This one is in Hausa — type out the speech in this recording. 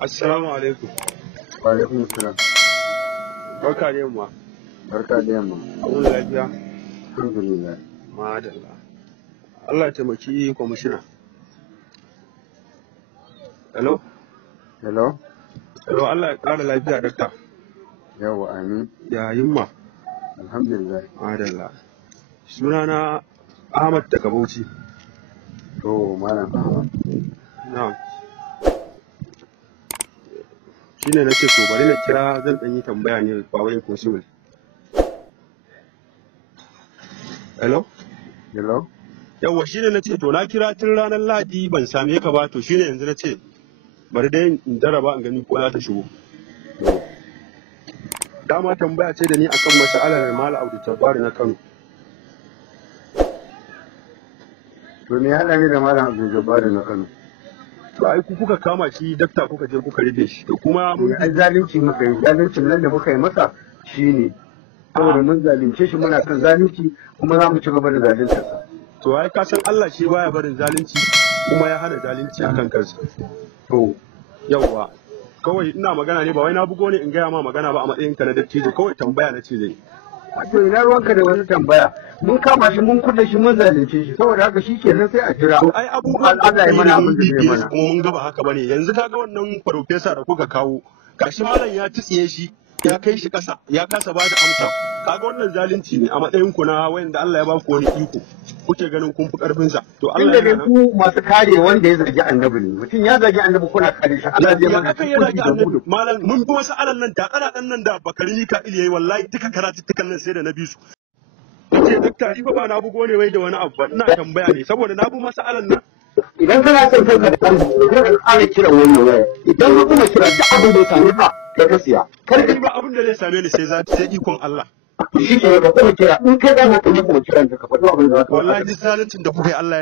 Assalamu alaikum. Wa alaikum salam. Barka da yamma. Barka da yamma. Abun lafiya? Alhamdulillah. Madalla. Allah ya taimaki kwamishina. Hello? Hello? Hello, Allah ya ƙara lafiya dakta. Yawa amin. Ya yimma? Alhamdulillah. Madalla. Sunana Ahmad daga Bauchi. To malam Ahmad. Na'am. Shine nace to bari na kira zan ɗan yi tambaya ne ba wai possible. Hello? Hello? Yawwa shine nace to na kira tun ranar Lahadi ban same ka ba to shine yanzu nace bari dai in jaraba in gani ko za ta shigo. Dama tambaya ce da ni akan mas'alar Malam Abdul Jabbar na Kano. To me ya haɗa ni da malam Abdul Jabbar na Kano? To ai ku kuka kama shi dakta kuka je kuka rufe shi to kuma mun Ai zalunci muka yi, zaluncin nan da muka yi masa shine saboda mun zalunce shi muna kan zalunci kuma za mu ci gaba da zaluntarsa. to ai ka san Allah shi baya barin zalunci kuma ya hana zalunci akan kansa. To yawwa kawai ina magana ne ba wai na bugo ne in gaya ma magana ba a matsayin ka na dattijo kawai tambaya na ce zai. To ina ruwanka da wani tambaya mun kama shi mun kulle shi mun zalunce shi saboda haka shi kenan sai a jira. To ai abubuwan Allah ya mana abin da zai mana. kuma mun gaba haka bane yanzu kaga wannan farfesa da kuka kawo gashi malam ya tsiye shi ya kai shi kasa ya kasa ba da amsa kaga wannan zalunci ne a matsayin ku na wanda Allah ya ba ku wani iko kuke ganin kun fi karfin sa to Allah Inda dai ku masu kare wanda ya zargi annabi ne mutum ya zargi annabi kuna kare shi Allah zai mana ya rage annabi malam mun bi wasu alan nan da kana nan da bakari Mika'il yayi wallahi duka karatuttukan nan sai da na bi su ce dakta ni ba na bugo ne wai da wani abu ba ina tambaya ne saboda na bi masa alan nan idan kana son kanka da kanka idan ka ƙara kiran wannan waya idan ka kuma kira da abin da ya same ka kai ka siya kar ka ba abin da zai same ni sai ikon Allah shi ke ka kuma kira in kai za ka kuma kiran ka faɗi abin da za ka wallahi duk zaluncin da kuka yi Allah